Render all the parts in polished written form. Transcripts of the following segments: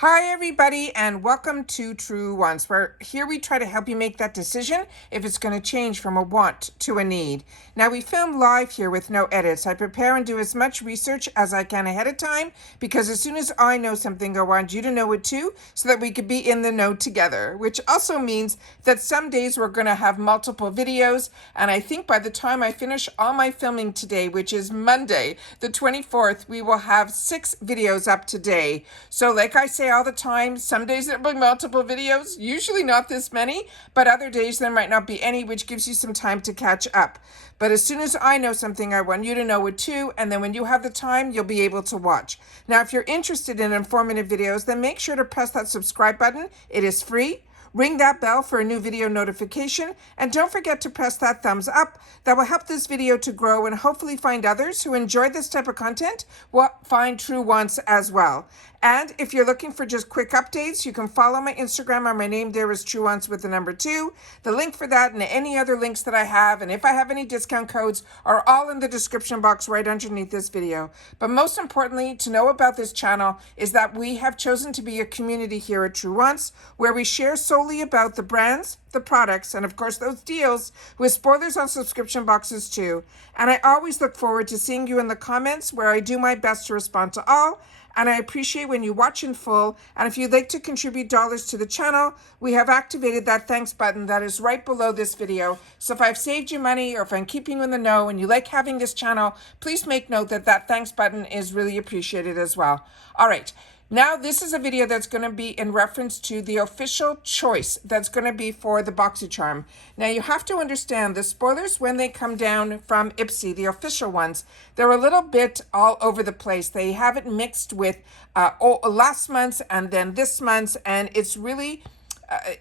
Hi everybody and welcome to Truewants, where here we try to help you make that decision if it's going to change from a want to a need. Now we film live here with no edits. I prepare and do as much research as I can ahead of time because as soon as I know something, I want you to know it too so that we could be in the know together, which also means that some days we're going to have multiple videos, and I think by the time I finish all my filming today, which is Monday the 24th, we will have 6 videos up today. So like I say all the time, some days there'll be multiple videos, usually not this many, but other days there might not be any, which gives you some time to catch up. But as soon as I know something, I want you to know it too, and then when you have the time, you'll be able to watch. Now, if you're interested in informative videos, then make sure to press that subscribe button. It is free. Ring that bell for a new video notification, and don't forget to press that thumbs up. That will help this video to grow and hopefully find others who enjoy this type of content will find Truewants as well. And if you're looking for just quick updates, you can follow my Instagram, or my name there is Truewants with the number 2. The link for that and any other links that I have, and if I have any discount codes, are all in the description box right underneath this video. But most importantly, to know about this channel is that we have chosen to be a community here at Truewants, where we share solely about the brands, the products, and of course those deals, with spoilers on subscription boxes too. And I always look forward to seeing you in the comments, where I do my best to respond to all. And I appreciate when you watch in full. And if you'd like to contribute dollars to the channel, we have activated that thanks button that is right below this video. So if I've saved you money, or if I'm keeping you in the know and you like having this channel, please make note that that thanks button is really appreciated as well. All right. Now, this is a video that's going to be in reference to the official choice that's going to be for the Boxycharm. Now, you have to understand the spoilers when they come down from IPSY, the official ones, they're a little bit all over the place. They have it mixed with last month's and then this month's, and it's really...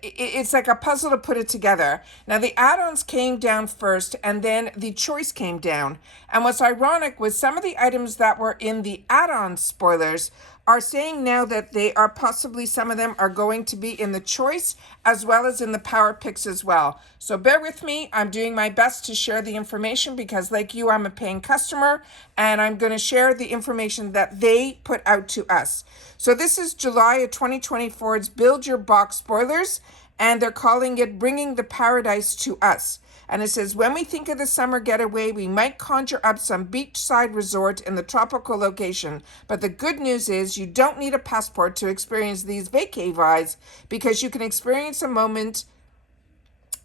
it's like a puzzle to put it together. Now, the add-ons came down first, and then the choice came down. And what's ironic was some of the items that were in the add-on spoilers are saying now that they are possibly, some of them are going to be in the choice as well as in the power picks as well. So bear with me. I'm doing my best to share the information because, like you, I'm a paying customer, and I'm going to share the information that they put out to us. So this is July of 2024's Build Your Box spoilers, and they're calling it Bringing the Paradise to Us. And it says, when we think of the summer getaway, we might conjure up some beachside resort in the tropical location. But the good news is you don't need a passport to experience these vacay vibes, because you can experience a moment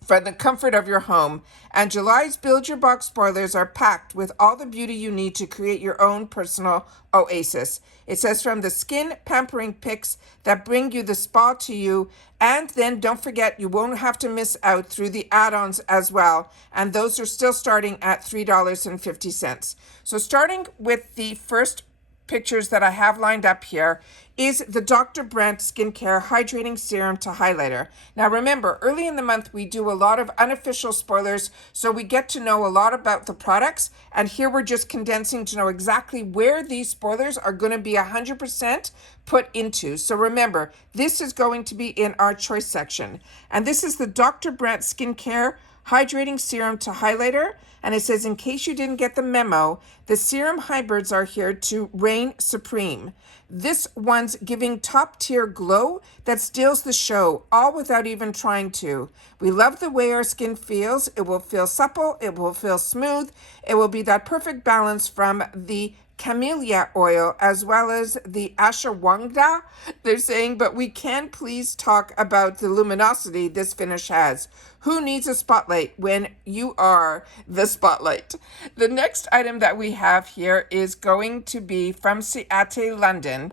from the comfort of your home. And July's Build Your Box spoilers are packed with all the beauty you need to create your own personal oasis. It says, from the skin pampering picks that bring you the spa to you. And then don't forget, you won't have to miss out through the add-ons as well. And those are still starting at $3.50. So starting with the first pictures that I have lined up here is the Dr. Brandt Skincare Hydrating Serum to Highlighter. Now remember, early in the month we do a lot of unofficial spoilers, so we get to know a lot about the products, and here we're just condensing to know exactly where these spoilers are going to be 100% put into. So remember, this is going to be in our choice section. And this is the Dr. Brandt Skincare Hydrating Serum to Highlighter. And it says, in case you didn't get the memo, the serum hybrids are here to reign supreme. This one's giving top-tier glow that steals the show, all without even trying to. We love the way our skin feels. It will feel supple. It will feel smooth. It will be that perfect balance from the camellia oil as well as the ashwagandha, they're saying, but we can please talk about the luminosity this finish has. Who needs a spotlight when you are the spotlight? The next item that we have here is going to be from Ciate London.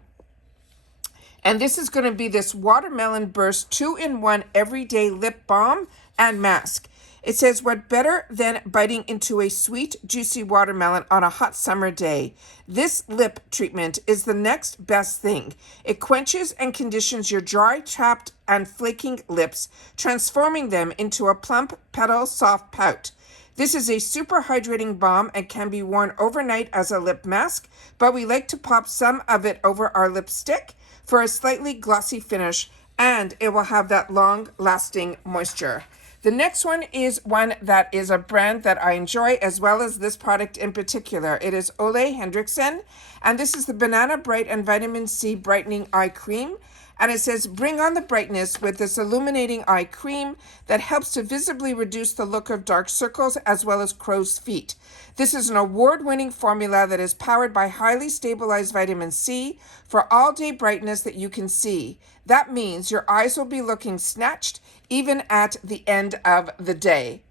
And this is going to be this Watermelon Burst 2-in-1 Everyday Lip Balm and Mask. It says, what better than biting into a sweet, juicy watermelon on a hot summer day? This lip treatment is the next best thing. It quenches and conditions your dry, chapped, and flaking lips, transforming them into a plump, petal soft pout. This is a super hydrating balm and can be worn overnight as a lip mask, but we like to pop some of it over our lipstick for a slightly glossy finish, and it will have that long-lasting moisture. The next one is one that is a brand that I enjoy, as well as this product in particular. It is Ole Henriksen, and this is the Banana Bright and Vitamin C Brightening Eye Cream. And it says, bring on the brightness with this illuminating eye cream that helps to visibly reduce the look of dark circles as well as crow's feet. This is an award-winning formula that is powered by highly stabilized vitamin C for all-day brightness that you can see. That means your eyes will be looking snatched even at the end of the day.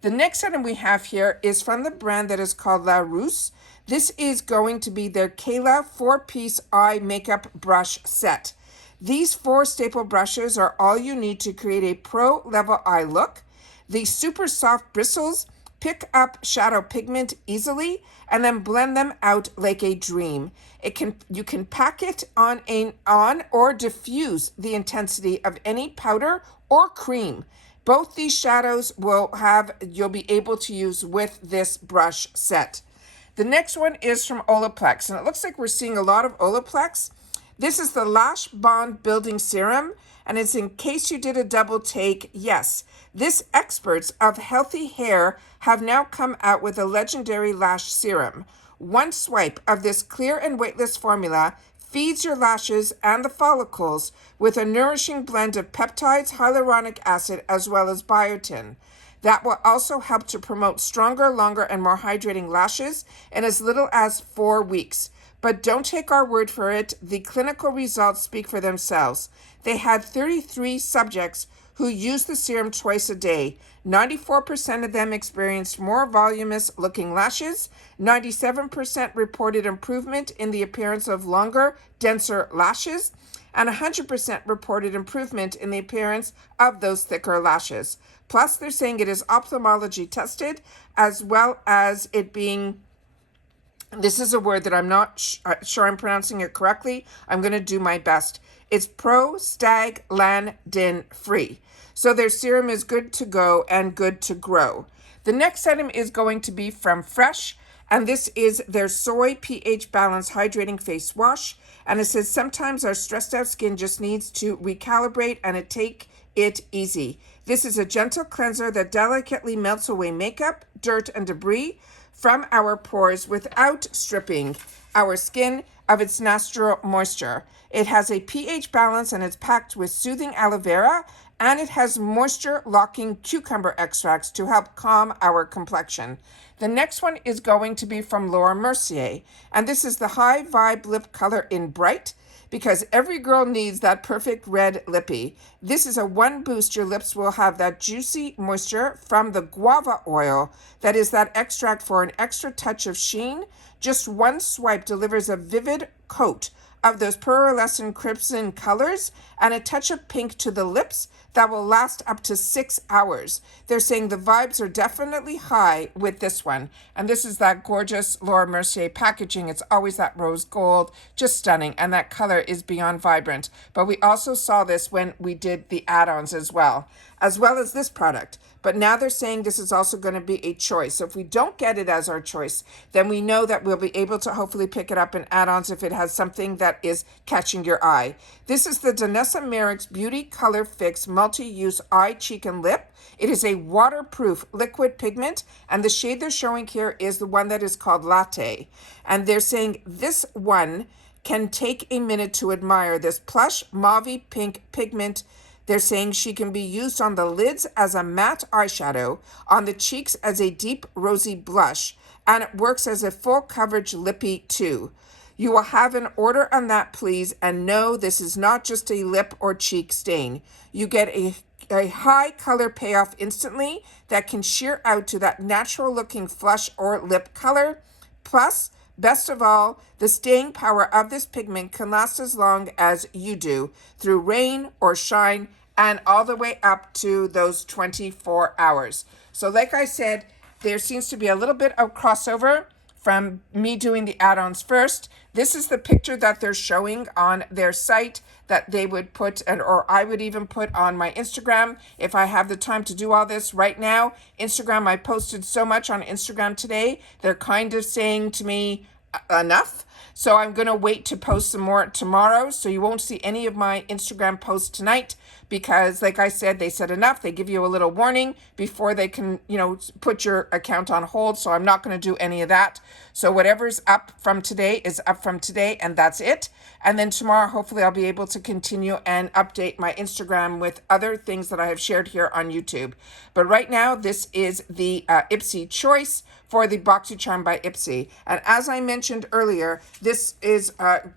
The next item we have here is from the brand that is called Luse. This is going to be their Kayla 4-piece eye makeup brush set. These 4 staple brushes are all you need to create a pro-level eye look. The super soft bristles pick up shadow pigment easily and then blend them out like a dream. You can pack it on or diffuse the intensity of any powder or cream. Both these shadows you'll be able to use with this brush set. The next one is from Olex, and it looks like we're seeing a lot of Olex. This is the Lash Bond Building Serum, and it's in case you did a double take. Yes, this experts of healthy hair have now come out with a legendary lash serum. One swipe of this clear and weightless formula feeds your lashes and the follicles with a nourishing blend of peptides, hyaluronic acid, as well as biotin. That will also help to promote stronger, longer, and more hydrating lashes in as little as 4 weeks. But don't take our word for it. The clinical results speak for themselves. They had 33 subjects who used the serum twice a day. 94% of them experienced more voluminous looking lashes. 97% reported improvement in the appearance of longer, denser lashes. And 100% reported improvement in the appearance of those thicker lashes. Plus, they're saying it is ophthalmology tested, as well as it being, this is a word that I'm not sure I'm pronouncing it correctly. I'm going to do my best. It's prostaglandin free. So their serum is good to go and good to grow. The next item is going to be from Fresh, and this is their Soy pH Balance Hydrating Face Wash. And it says, sometimes our stressed out skin just needs to recalibrate and take it easy. This is a gentle cleanser that delicately melts away makeup, dirt, and debris from our pores without stripping our skin of its natural moisture. It has a pH balance and it's packed with soothing aloe vera, and it has moisture locking cucumber extracts to help calm our complexion. The next one is going to be from Laura Mercier, and this is the High Vibe Lip Color in Bright, because every girl needs that perfect red lippy. This is a one boost. Your lips will have that juicy moisture from the guava oil. That is that extract for an extra touch of sheen. Just one swipe delivers a vivid coat of those pearlescent crimson colors and a touch of pink to the lips that will last up to 6 hours. They're saying the vibes are definitely high with this one. And this is that gorgeous Laura Mercier packaging. It's always that rose gold, just stunning. And that color is beyond vibrant. But we also saw this when we did the add-ons as well as this product. But now they're saying this is also going to be a choice. So if we don't get it as our choice, then we know that we'll be able to hopefully pick it up in add-ons if it has something that is catching your eye. This is the Danessa Merrick's Beauty Color Fix Multi-Use Eye, Cheek, and Lip. It is a waterproof liquid pigment, and the shade they're showing here is the one that is called Latte. And they're saying this one can take a minute to admire. This plush mauve pink pigment. They're saying she can be used on the lids as a matte eyeshadow, on the cheeks as a deep rosy blush, and it works as a full coverage lippy too. You will have an order on that, please, and no, this is not just a lip or cheek stain. You get a high color payoff instantly that can sheer out to that natural looking flush or lip color. Plus, best of all, the staying power of this pigment can last as long as you do, through rain or shine, and all the way up to those 24 hours. So like I said, there seems to be a little bit of crossover from me doing the add-ons first. This is the picture that they're showing on their site that they would put, or I would even put on my Instagram if I have the time to do all this right now. Instagram, I posted so much on Instagram today. They're kind of saying to me, enough. So I'm going to wait to post some more tomorrow. So you won't see any of my Instagram posts tonight because, like I said, they said enough. They give you a little warning before they can, put your account on hold. So I'm not going to do any of that. So whatever's up from today is up from today, and that's it. And then tomorrow, hopefully, I'll be able to continue and update my Instagram with other things that I have shared here on YouTube. But right now, this is the IPSY choice for the Boxycharm by IPSY. And as I mentioned earlier, this is,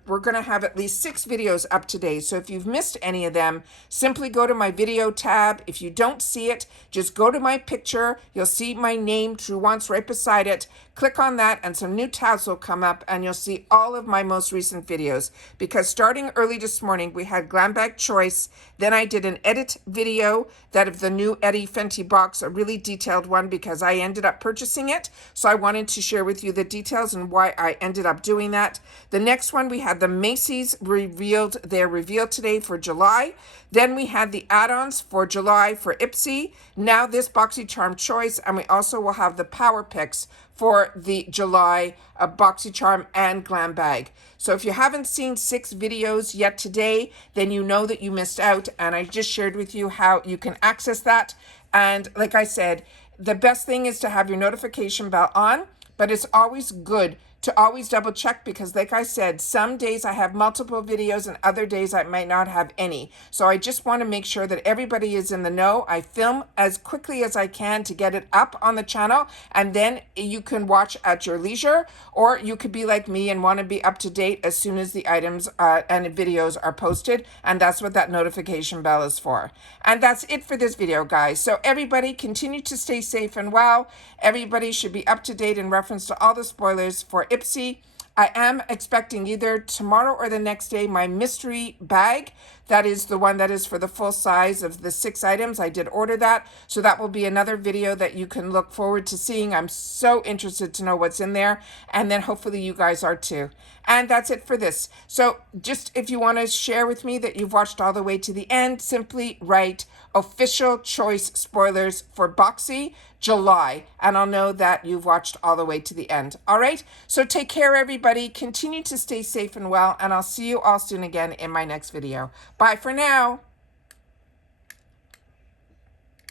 we're going to have at least 6 videos up today. So if you've missed any of them, simply go to my video tab. If you don't see it, just go to my picture. You'll see my name, Truewants, right beside it. Click on that and some new tabs will come up and you'll see all of my most recent videos. Because starting early this morning, we had glam bag choice. Then I did an edit video that of the new Eddie Fenty box, a really detailed one because I ended up purchasing it. So I wanted to share with you the details and why I ended up doing that. The next one, we had the Macy's revealed, their reveal today for July. Then we had the add-ons for July for IPSY. Now this Boxycharm choice, and we also will have the power picks for the July Boxycharm and glam bag. So if you haven't seen 6 videos yet today, then you know that you missed out, and I just shared with you how you can access that. And like I said, the best thing is to have your notification bell on, but it's always good to always double check because like I said, some days I have multiple videos and other days I might not have any. So I just want to make sure that everybody is in the know. I film as quickly as I can to get it up on the channel, and then you can watch at your leisure, or you could be like me and want to be up to date as soon as the items and videos are posted, and that's what that notification bell is for. And that's it for this video, guys. So everybody continue to stay safe and well. Everybody should be up to date in reference to all the spoilers for IPSY. I am expecting either tomorrow or the next day my mystery bag. That is the one that is for the full size of the 6 items. I did order that. So that will be another video that you can look forward to seeing. I'm so interested to know what's in there. And then hopefully you guys are too. And that's it for this. So just if you want to share with me that you've watched all the way to the end, simply write official choice spoilers for Boxy July, and I'll know that you've watched all the way to the end. All right, so take care, everybody. Continue to stay safe and well, and I'll see you all soon again in my next video. Bye for now.